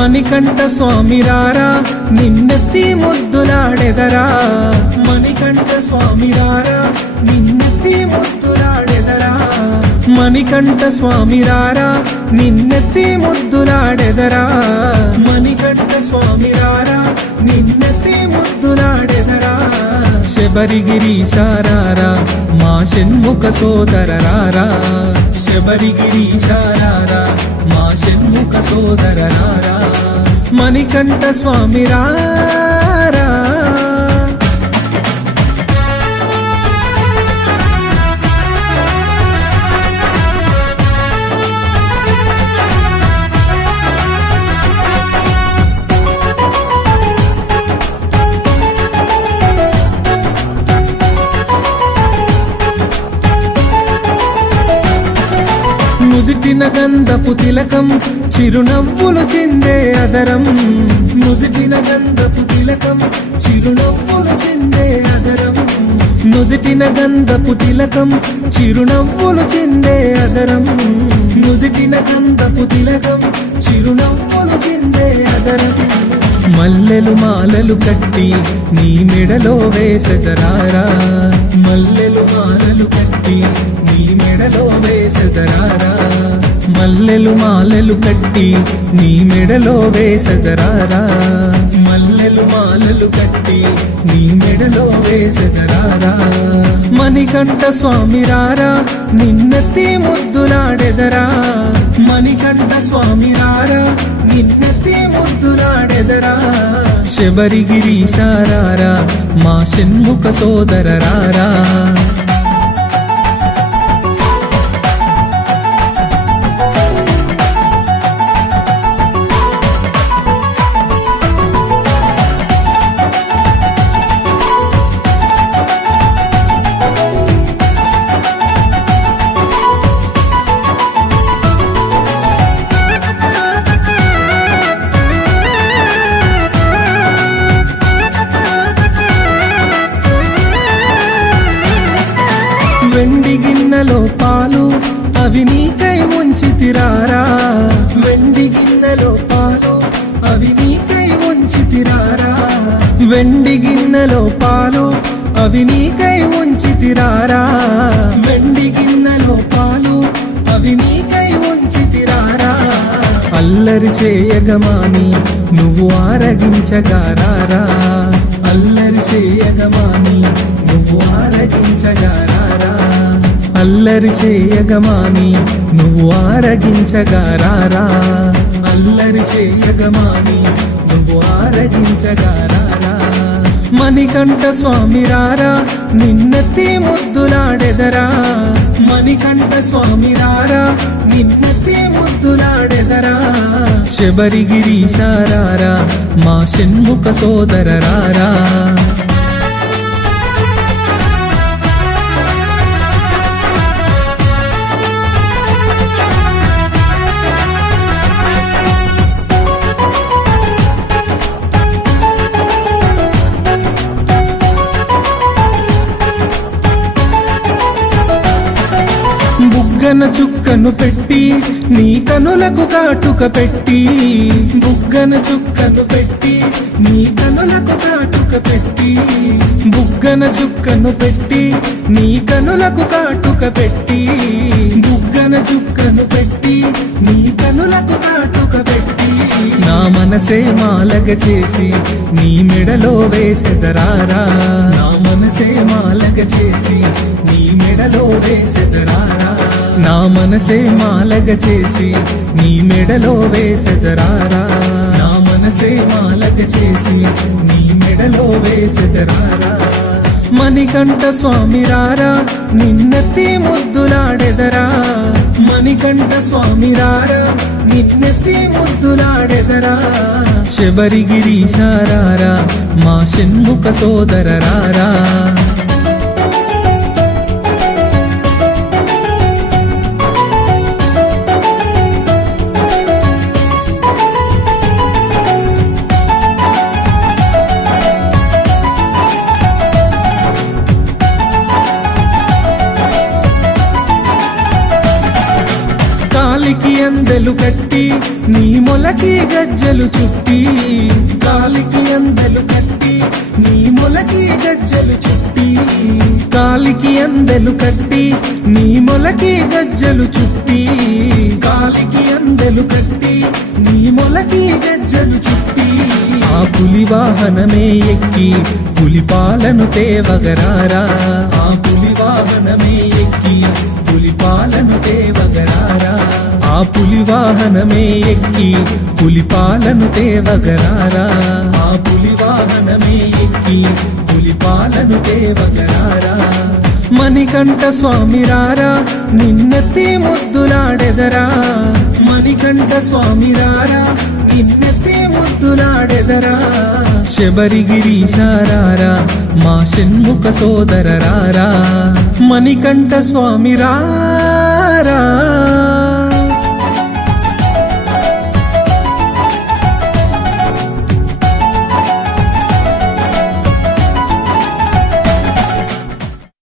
మణికంఠ స్వామి రారా నిన్నెత్తి ముద్దులాడెదరా మణికంఠ స్వామి రారా నిన్నెత్తి ముద్దులాడెదరా మణికంఠ స్వామి రారా నిన్నెత్తి ముద్దులాడెదరా మణికంఠ స్వామి రారా నిన్నెత్తి ముద్దులాడెదరా శబరిగిరీశారారా మా షణ్ముఖ సోదరరారా శబరిగిరీశారారా మా షణ్ముఖ సోదరరారా మణికంఠ స్వామి రారా నుదిటిన గంధపు తిలకం చిరునవ్వులు చిందే అదరం నుదిటిన గంధపు తిలకం చిరునవ్వులు చిందే అదరం నుదిటిన గంధపు తిలకం చిరునవ్వులు చిందే అదరం నుదిటిన గంధపు తిలకం చిరునవ్వులు చిందే అదరం మల్లెలు మాలలు కట్టి నీ మెడలో వేసెదరారా మల్లెలు మాలలు కట్టి నీ మెడలో వేసెదరారా మల్లెలు మాలలు కట్టి నీ మెడలో వేసెదరారా మల్లెలు మాలలు కట్టి నీ మెడలో వేసెదరారా మణికంఠ స్వామి రారా నిన్నెత్తి ముద్దులాడెదరా మణికంఠ స్వామి రారా నిన్నెత్తి ముద్దులాడెదరా శబరిగిరీశారారా మా షణ్ముఖ సోదరరారా వెండి గిన్నెలో పాలు అవి నీకై ఉంచితిరారా వెండి గిన్నెలో పాలు అవి నీకై ఉంచితిరారా వెండి గిన్నెలో పాలు అవి నీకై ఉంచితిరారా వెండి గిన్నెలో పాలు అవి నీకై ఉంచితిరారా అల్లరి చేయగమాని నువ్వు ఆరగించగారారా అల్లరి చేయగమాని నువ్వు ఆరగించగారారా అల్లరి చేయగమాని నువ్వు ఆరగించగారారా అల్లరి చేయగమాని నువ్వు ఆరగించగారారా మణికంఠ స్వామి రారా నిన్నెత్తి ముద్దులాడెదరా మణికంఠ స్వామి రారా నిన్నెత్తి ముద్దులాడెదరా శబరిగిరీశారారా మా షణ్ముఖ సోదరరారా బుగ్గన చుక్కను పెట్టి నీ కనులకు కాటుక పెట్టి బుగ్గన చుక్కను పెట్టి నీ కనులకు కాటుక పెట్టి బుగ్గన చుక్కను పెట్టి నీ కనులకు కాటుక పెట్టి బుగ్గన చుక్కను పెట్టి నీ కనులకు కాటుక పెట్టి నా మనసే మాలగ చేసి నీ మెడలో వేసెదరారా నా మనసే మాలగ చేసి నీ మెడలో వేసెదరారా నా మనసే మాలగ చేసి నీ మెడలో వేసెదరారా నా మనసే మాలగ చేసి నీ మెడలో వేసెదరారా మణికంఠ స్వామి రారా నిన్నెత్తి ముద్దులాడెదరా మణికంఠ స్వామి రారా నిన్నెత్తి ముద్దులాడెదరా శబరిగిరీశారారా మా షణ్ముఖ సోదరరారా కాలికి అందెలు కట్టి నీ మొలకి గజ్జలు చుట్టి కాలికి అందెలు కట్టి నీ మొలకి గజ్జలు చుట్టి కాలికి అందెలు కట్టి నీ మొలకి గజ్జలు చుట్టి కాలికి అందెలు కట్టి నీ మొలకి గజ్జలు చుట్టి ఆ పులి వాహనమే ఎక్కి పులిపాలను తేవగరారా ఆ పులి వాహనమే ఎక్కి పులిపాలను తేవగరారా ఆ పులి వాహనమే ఎక్కి పులిపాలను తేవగరారా ఆ పులి వాహనమే ఎక్కి పులిపాలను తేవగరారా మణికంఠ స్వామి రారా నిన్నెత్తి ముద్దులాడెదరా మణికంఠ స్వామి రారా నిన్నెత్తి ముద్దులాడెదరా శబరిగిరీశారారా మా షణ్ముఖ సోదర రారా మణికంఠ స్వామి రారా